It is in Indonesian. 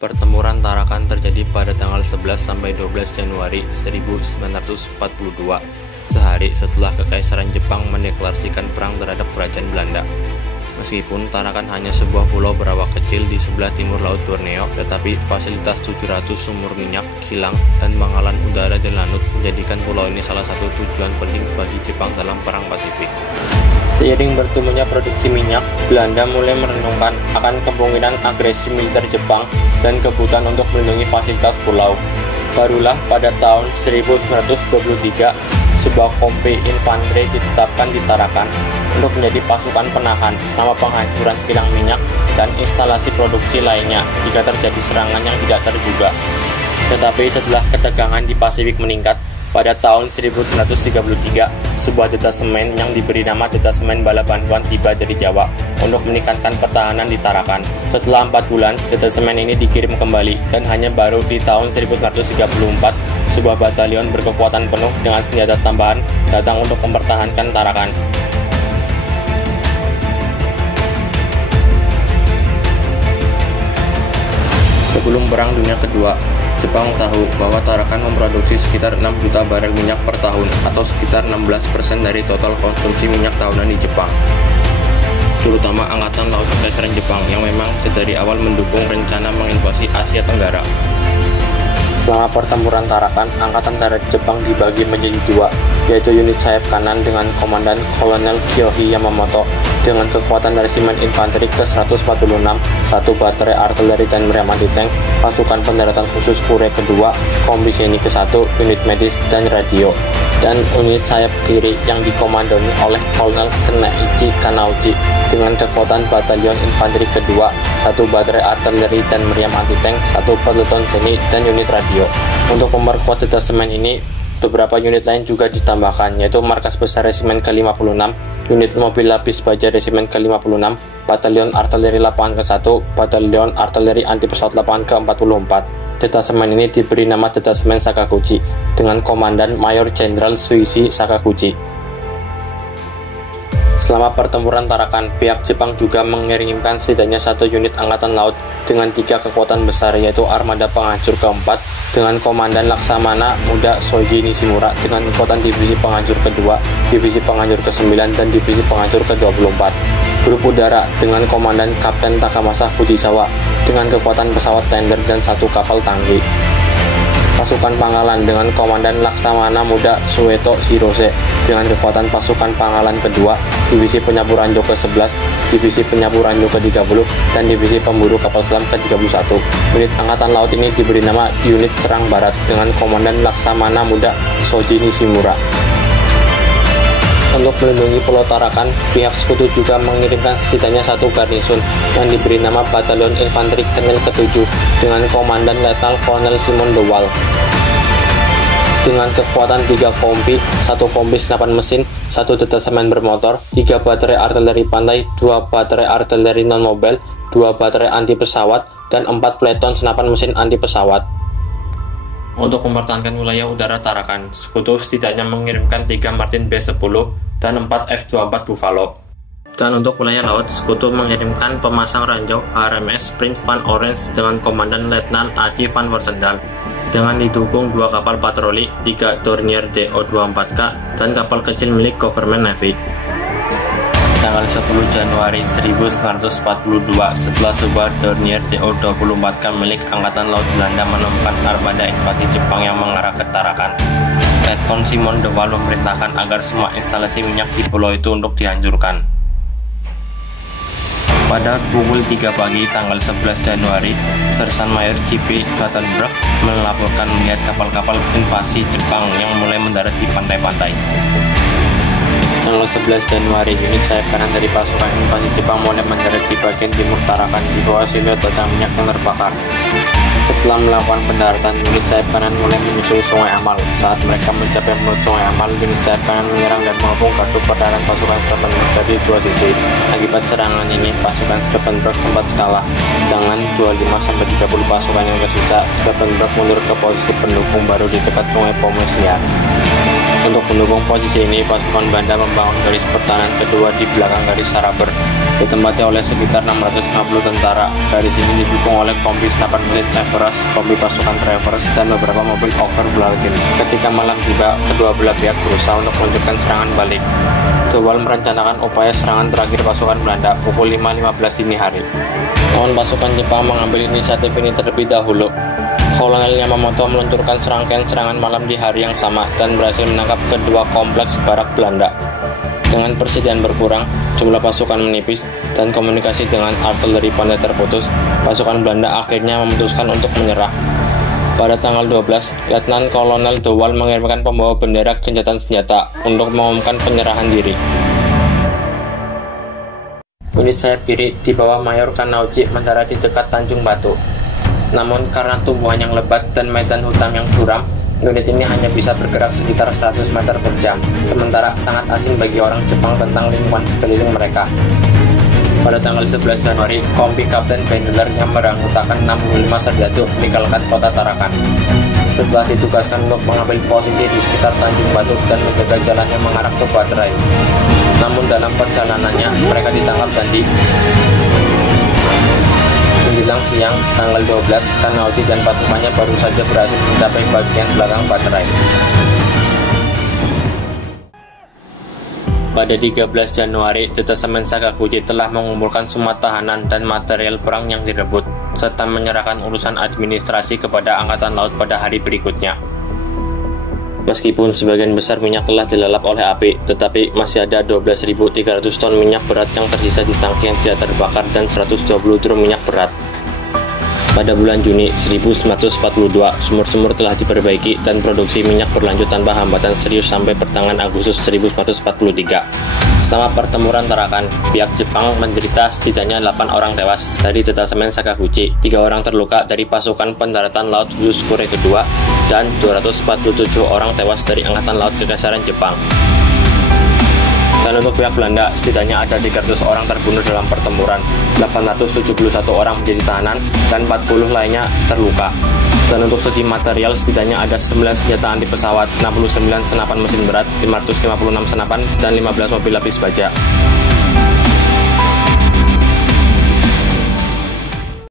Pertempuran Tarakan terjadi pada tanggal 11 sampai 12 Januari 1942, sehari setelah Kekaisaran Jepang mendeklarasikan perang terhadap Kerajaan Belanda. Meskipun Tarakan hanya sebuah pulau berawak kecil di sebelah timur Laut Borneo, tetapi fasilitas 700 sumur minyak, kilang, dan pangkalan udara di Lanut menjadikan pulau ini salah satu tujuan penting bagi Jepang dalam Perang Pasifik. Seiring bertumbuhnya produksi minyak, Belanda mulai merenungkan akan kemungkinan agresi militer Jepang dan kebutuhan untuk melindungi fasilitas pulau. Barulah pada tahun 1923, sebuah kompi infanteri ditetapkan di Tarakan untuk menjadi pasukan penahan selama penghancuran kilang minyak dan instalasi produksi lainnya jika terjadi serangan yang tidak terduga. Tetapi setelah ketegangan di Pasifik meningkat, pada tahun 1933, sebuah detasemen yang diberi nama Detasemen Bala Bantuan tiba dari Jawa untuk meningkatkan pertahanan di Tarakan. Setelah 4 bulan, detasemen ini dikirim kembali dan hanya baru di tahun 1934, sebuah batalion berkekuatan penuh dengan senjata tambahan datang untuk mempertahankan Tarakan. Sebelum Perang Dunia Kedua, Jepang tahu bahwa Tarakan memproduksi sekitar 6 juta barel minyak per tahun atau sekitar 16% dari total konsumsi minyak tahunan di Jepang. Terutama Angkatan Laut Kekaisaran Jepang yang memang sedari awal mendukung rencana menginvasi Asia Tenggara. Selama pertempuran Tarakan, Angkatan Darat Jepang dibagi menjadi 2, yaitu unit sayap kanan dengan Komandan Kolonel Kyohi Yamamoto dengan kekuatan resimen infanteri ke-146, 1 baterai artileri dan meriam anti-tank, pasukan pendaratan khusus Kure kedua, kombi Zeni ke-1, unit medis dan radio, dan unit sayap kiri yang dikomandoi oleh Kolonel Kenaichi Kanauchi dengan kekuatan batalion infanteri kedua, 1 baterai artileri dan meriam anti-tank, 1 peleton Zeni dan unit radio. Untuk memperkuat detasemen ini, beberapa unit lain juga ditambahkan, yaitu Markas Besar Resimen ke-56, unit mobil lapis baja Resimen ke-56, Batalion Artileri Lapangan ke-1, Batalion Artileri Anti Pesawat Lapangan ke-44. Detasemen ini diberi nama Detasemen Sakaguchi dengan Komandan Mayor Jenderal Shuichi Sakaguchi. Selama pertempuran Tarakan, pihak Jepang juga mengirimkan setidaknya 1 unit angkatan laut dengan 3 kekuatan besar, yaitu Armada Penghancur ke-4 dengan Komandan Laksamana Muda Shoji Nishimura dengan kekuatan Divisi Penghancur ke-2, Divisi Penghancur ke-9, dan Divisi Penghancur ke-24. Grup Udara dengan Komandan Kapten Takamasa Fujisawa dengan kekuatan pesawat tender dan 1 kapal tangki. Pasukan Pangkalan dengan Komandan Laksamana Muda Sueto Hirose dengan kekuatan pasukan Pangkalan kedua, Divisi Penyapu Ranjau ke-11, Divisi Penyapu Ranjau ke-30, dan Divisi Pemburu Kapal Selam ke-31. Unit Angkatan Laut ini diberi nama Unit Serang Barat dengan Komandan Laksamana Muda Shoji Nishimura. Untuk melindungi Pulau Tarakan, pihak Sekutu juga mengirimkan setidaknya 1 garnison yang diberi nama Batalion Infanteri Kenil ke-7 dengan Komandan Letnan Kolonel Simon de Waal. Dengan kekuatan 3 kompi, 1 kompi senapan mesin, 1 detasemen bermotor, 3 baterai artileri pantai, 2 baterai artileri non-mobile, 2 baterai anti pesawat, dan 4 peleton senapan mesin anti pesawat. Untuk mempertahankan wilayah udara Tarakan, Sekutu setidaknya mengirimkan 3 Martin B-10 dan 4 F-24 Buffalo. Dan untuk wilayah laut, Sekutu mengirimkan pemasang ranjau HRMS Prince van Orange dengan Komandan Letnan A.J. van Wersendal, dengan didukung 2 kapal patroli, 3 Dornier DO-24K, dan kapal kecil milik Government Navy. Tanggal 10 Januari 1942, setelah sebuah Dornier DO-24K milik Angkatan Laut Belanda menemukan armada invasi Jepang yang mengarah ke Tarakan, Letnan Simon de Waal memerintahkan agar semua instalasi minyak di pulau itu untuk dihancurkan. Pada pukul 3 pagi tanggal 11 Januari, Sersan Mayor J.P. Vattenberg melaporkan melihat kapal-kapal invasi Jepang yang mulai mendarat di pantai-pantai. Tanggal 11 Januari, unit sayap kanan dari pasukan invasi Jepang mulai mendarat di bagian timur Tarakan di bawah siluet ladang minyak yang terbakar. Setelah melakukan pendaratan, unit sayap kanan mulai menyusuri Sungai Amal. Saat mereka mencapai mulut Sungai Amal, unit sayap kanan menyerang dan mengepung gardu pertahanan pasukan Stauffenberg dari dua sisi. Akibat serangan ini, pasukan Stauffenberg sempat kalah. Dengan 25-30 pasukan yang tersisa, Stauffenberg mundur ke posisi pendukung baru di dekat Sungai Pomesnia. Untuk mendukung posisi ini, pasukan Belanda membangun garis pertahanan kedua di belakang garis Saraber, ditempati oleh sekitar 650 tentara. Garis ini didukung oleh kompi 8 menit Travers, kompi pasukan Travers, dan beberapa mobil Overblagens. Ketika malam tiba, kedua belah pihak berusaha untuk melanjutkan serangan balik. De Waal merencanakan upaya serangan terakhir pasukan Belanda pukul 5.15 dini hari. Namun pasukan Jepang mengambil inisiatif ini terlebih dahulu. Kolonel Yamamoto meluncurkan serangkaian serangan malam di hari yang sama dan berhasil menangkap kedua kompleks barak Belanda. Dengan persediaan berkurang, jumlah pasukan menipis, dan komunikasi dengan artileri pandai terputus, pasukan Belanda akhirnya memutuskan untuk menyerah. Pada tanggal 12, Letnan Kolonel De Waal mengirimkan pembawa bendera gencatan senjata untuk mengumumkan penyerahan diri. Unit sayap kiri di bawah Mayor Kannauji mendarat di dekat Tanjung Batu. Namun karena tumbuhan yang lebat dan medan hutan yang curam, unit ini hanya bisa bergerak sekitar 100 meter per jam, sementara sangat asing bagi orang Jepang tentang lingkungan sekeliling mereka. Pada tanggal 11 Januari, kompi Kapten Bendler yang beranggotakan 65 serdadu meninggalkan kota Tarakan. Setelah ditugaskan untuk mengambil posisi di sekitar Tanjung Batu dan menjaga jalan yang mengarah ke Baterai. Namun dalam perjalanannya, mereka ditangkap Dandi. Menjelang siang, tanggal 12, Kannauji dan pasukannya baru saja berhasil mencapai bagian belakang Baterai. Pada 13 Januari, detasemen Sakaguchi telah mengumpulkan semua tahanan dan material perang yang direbut, serta menyerahkan urusan administrasi kepada Angkatan Laut pada hari berikutnya. Meskipun sebagian besar minyak telah dilalap oleh api, tetapi masih ada 12.300 ton minyak berat yang tersisa di tangki yang tidak terbakar dan 120 drum minyak berat. Pada bulan Juni 1942, sumur-sumur telah diperbaiki dan produksi minyak berlanjut tanpa hambatan serius sampai pertengahan Agustus 1943. Selama pertempuran Tarakan, pihak Jepang menderita setidaknya 8 orang tewas dari detasemen Sakaguchi, 3 orang terluka dari pasukan pendaratan laut khusus Kure kedua, dan 247 orang tewas dari Angkatan Laut Kekaisaran Jepang. Dan untuk pihak Belanda, setidaknya ada 300 orang terbunuh dalam pertempuran, 871 orang menjadi tahanan, dan 40 lainnya terluka. Dan untuk segi material, setidaknya ada 9 senjata anti pesawat, 69 senapan mesin berat, 556 senapan, dan 15 mobil lapis baja.